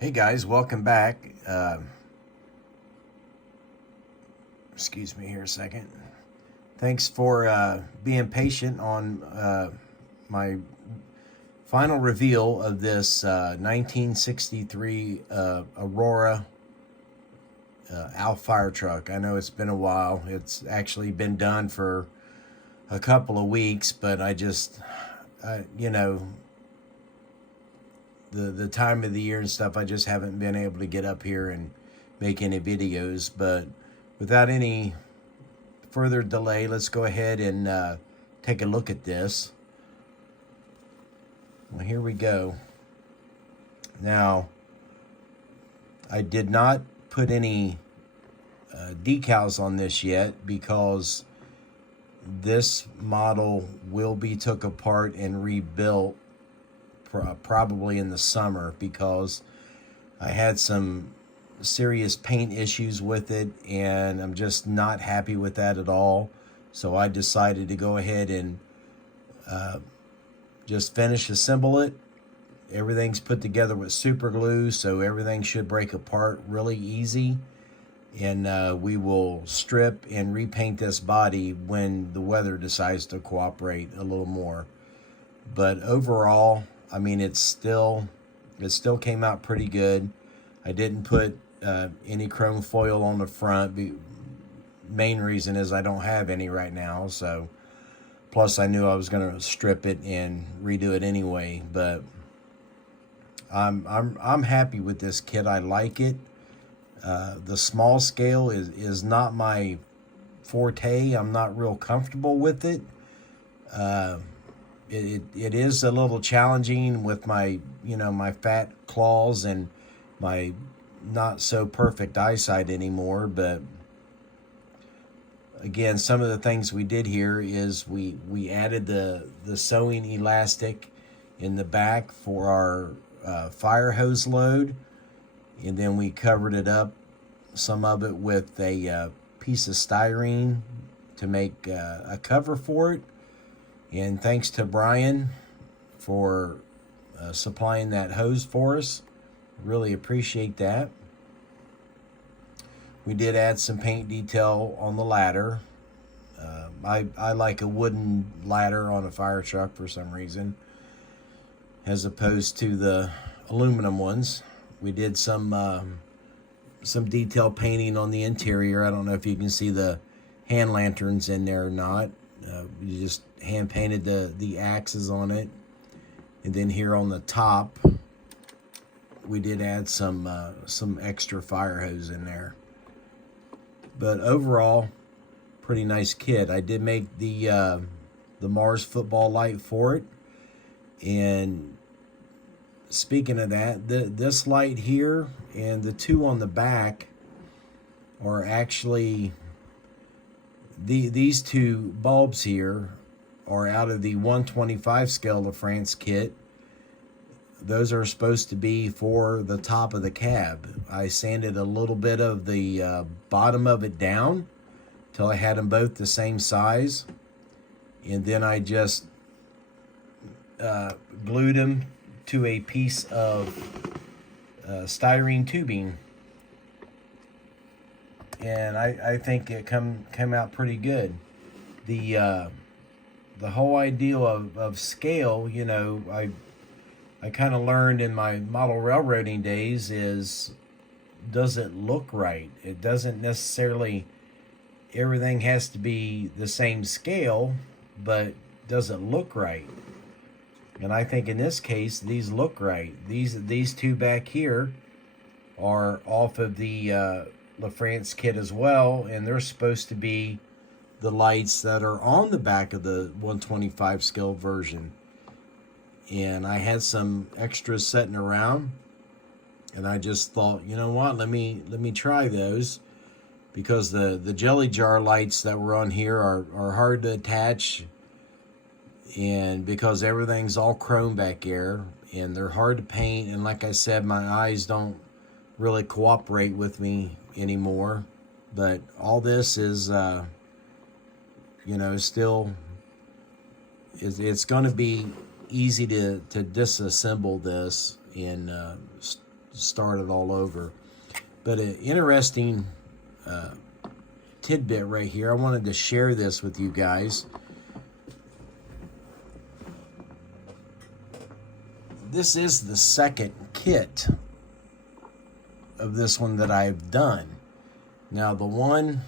Hey guys, welcome back. Excuse me here a second. Thanks for being patient on my final reveal of this 1963 Aurora fire truck. I know it's been a while. It's actually been done for a couple of weeks, but you know, the time of the year and stuff, I just haven't been able to get up here and make any videos. But without any further delay, let's go ahead and take a look at this. Well, here we go. Now, I did not put any decals on this yet because this model will be took apart and rebuilt probably in the summer, because I had some serious paint issues with it and I'm just not happy with that at all. So I decided to go ahead and just assemble it. Everything's put together with super glue, so everything should break apart really easy, and we will strip and repaint this body when the weather decides to cooperate a little more. But overall, I mean, it still came out pretty good. I didn't put any chrome foil on the front. Main reason is I don't have any right now. So, plus I knew I was going to strip it and redo it anyway. But I'm happy with this kit. I like it. The small scale is not my forte. I'm not real comfortable with it. It is a little challenging with my fat claws and my not so perfect eyesight anymore. But again, some of the things we did here is we added the sewing elastic in the back for our fire hose load, and then we covered it up, some of it, with a piece of styrene to make a cover for it. And thanks to Brian for supplying that hose for us. Really appreciate that. We did add some paint detail on the ladder. I like a wooden ladder on a fire truck for some reason, as opposed to the aluminum ones. We did some detail painting on the interior. I don't know if you can see the hand lanterns in there or not. We just hand painted the axes on it, and then here on the top we did add some extra fire hose in there. But overall, pretty nice kit. I did make the Mars football light for it, and speaking of that, this light here and the two on the back are actually these two bulbs here are out of the 125 scale LaFrance kit. Those are supposed to be for the top of the cab. I sanded a little bit of the bottom of it down till I had them both the same size, and then I just glued them to a piece of styrene tubing, and I think it came out pretty good. The whole idea of scale, you know, I kind of learned in my model railroading days is, does it look right? It doesn't necessarily, everything has to be the same scale, but does it look right? And I think in this case, these look right. These two back here are off of the LaFrance kit as well, and they're supposed to be the lights that are on the back of the 125 scale version. And I had some extras sitting around, and I just thought, you know what, let me try those, because the jelly jar lights that were on here are hard to attach, and because everything's all chrome back there, and they're hard to paint, and like I said, my eyes don't really cooperate with me anymore. But all this is you know, still it's going to be easy to disassemble this and start it all over. But an interesting tidbit right here. I wanted to share this with you guys. This is the second kit of this one that I've done. Now the one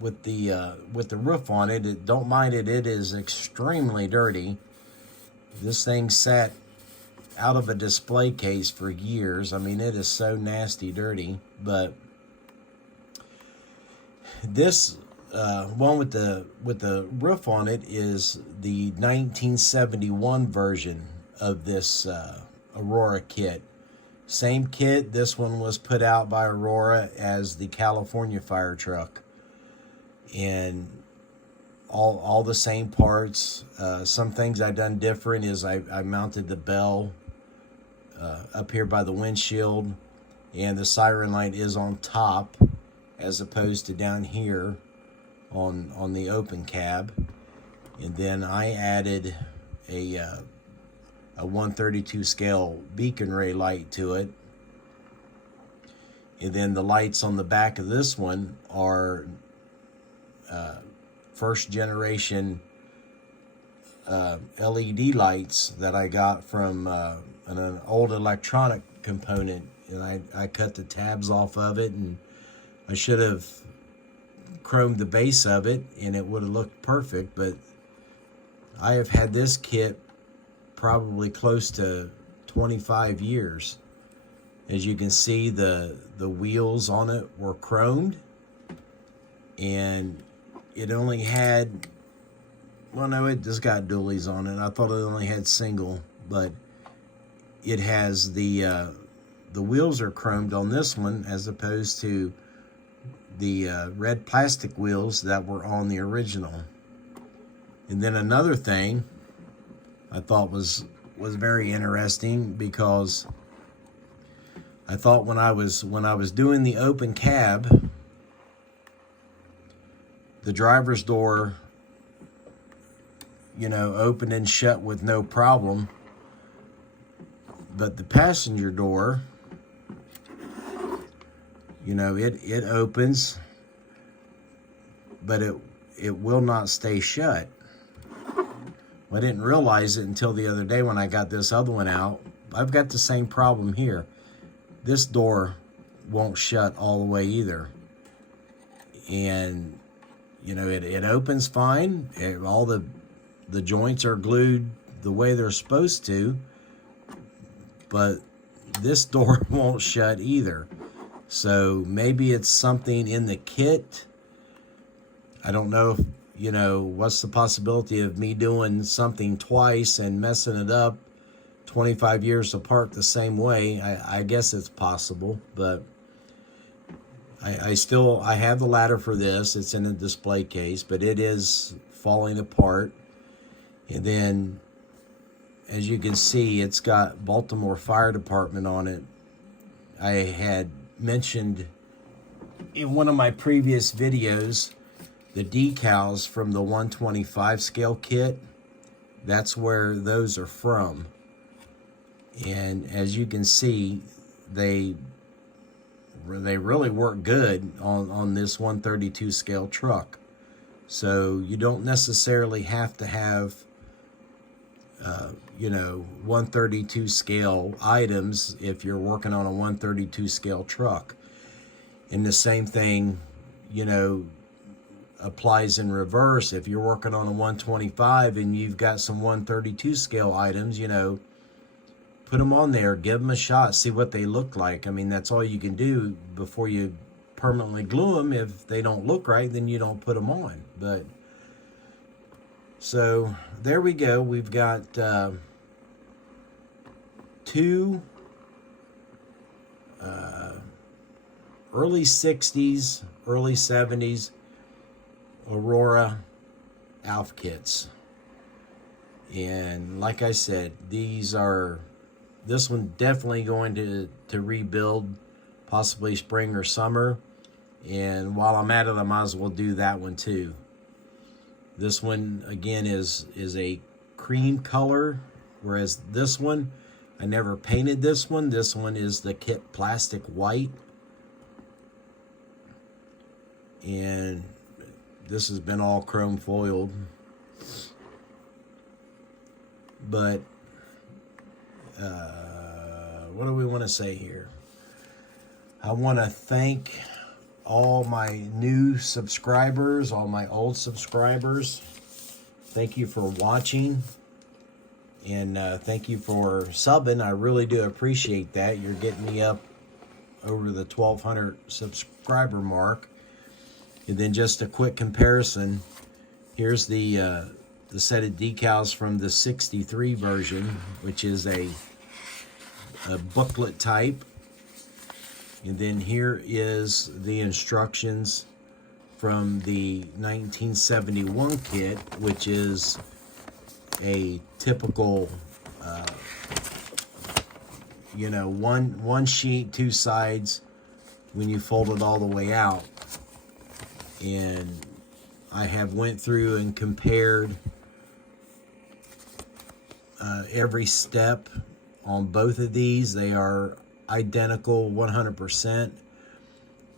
with the roof on it, don't mind it, it is extremely dirty. This thing sat out of a display case for years. I mean, it is so nasty dirty. But this one with the roof on it is the 1971 version of this Aurora kit. Same kit. This one was put out by Aurora as the California fire truck, and all the same parts. Some things I done different is I mounted the bell up here by the windshield, and the siren light is on top as opposed to down here on the open cab. And then I added a 132 scale beacon ray light to it. And then the lights on the back of this one are first generation LED lights that I got from an old electronic component, and I cut the tabs off of it, and I should have chromed the base of it and it would have looked perfect. But I have had this kit probably close to 25 years. As you can see, the wheels on it were chromed, and it only had, well, no, it just got dualies on it. I thought it only had single, but it has the wheels are chromed on this one as opposed to the red plastic wheels that were on the original. And then another thing I thought was very interesting, because I thought when I was doing the open cab, the driver's door, you know, opened and shut with no problem, but the passenger door, you know, it opens, but it will not stay shut. Well, I didn't realize it until the other day when I got this other one out. I've got the same problem here. This door won't shut all the way either. And, you know, it opens fine. All the joints are glued the way they're supposed to. But this door won't shut either. So maybe it's something in the kit. I don't know if, you know, what's the possibility of me doing something twice and messing it up 25 years apart the same way. I guess it's possible, but I have the ladder for this. It's in a display case, but it is falling apart. And then, as you can see, it's got Baltimore Fire Department on it. I had mentioned in one of my previous videos the decals from the 125 scale kit. That's where those are from. And as you can see, they really work good on this 132 scale truck. So you don't necessarily have to have you know, 132 scale items if you're working on a 132 scale truck. And the same thing, you know, applies in reverse. If you're working on a 125 and you've got some 132 scale items, you know, put them on there, give them a shot, see what they look like. I mean, that's all you can do before you permanently glue them. If they don't look right, then you don't put them on. But so there we go. We've got two early 60s, early 70s Aurora ALF kits. And like I said, this one definitely going to rebuild, possibly spring or summer. And while I'm at it, I might as well do that one too. This one again is a cream color, whereas this one I never painted this one. This one is the kit plastic white. And this has been all chrome foiled. But what do we want to say here? I want to thank all my new subscribers, all my old subscribers. Thank you for watching. And thank you for subbing. I really do appreciate that. You're getting me up over the 1,200 subscriber mark. And then just a quick comparison. Here's the set of decals from the 63 version, which is a booklet type. And then here is the instructions from the 1971 kit, which is a typical, you know, one sheet, two sides when you fold it all the way out. And I have went through and compared every step on both of these. They are identical 100%,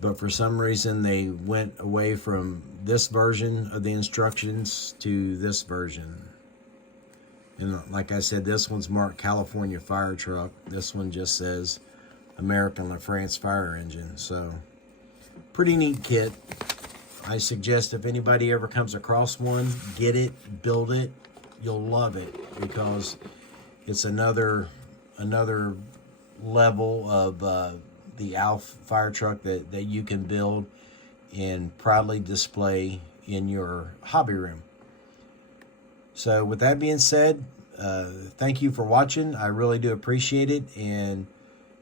but for some reason they went away from this version of the instructions to this version. And like I said, this one's marked California Fire Truck. This one just says American LaFrance Fire Engine. So pretty neat kit. I suggest if anybody ever comes across one, get it, build it. You'll love it because it's another level of the ALF fire truck that you can build and proudly display in your hobby room. So with that being said, thank you for watching. I really do appreciate it. And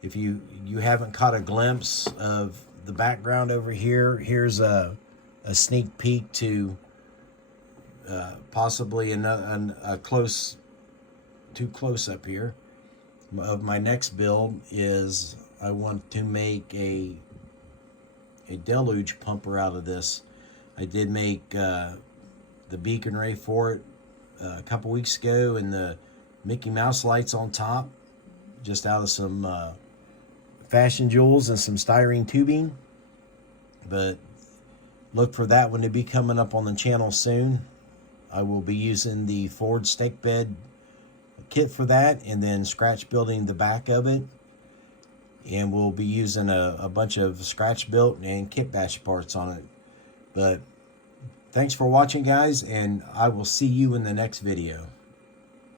if you haven't caught a glimpse of the background over here, here's a sneak peek to possibly a close up here of my next build. Is I want to make a deluge pumper out of this. I did make the beacon ray for it a couple weeks ago, and the Mickey Mouse lights on top, just out of some fashion jewels and some styrene tubing. But look for that one to be coming up on the channel soon. I will be using the Ford stake bed kit for that, and then scratch building the back of it. And we'll be using a bunch of scratch built and kit bash parts on it. But thanks for watching, guys, and I will see you in the next video.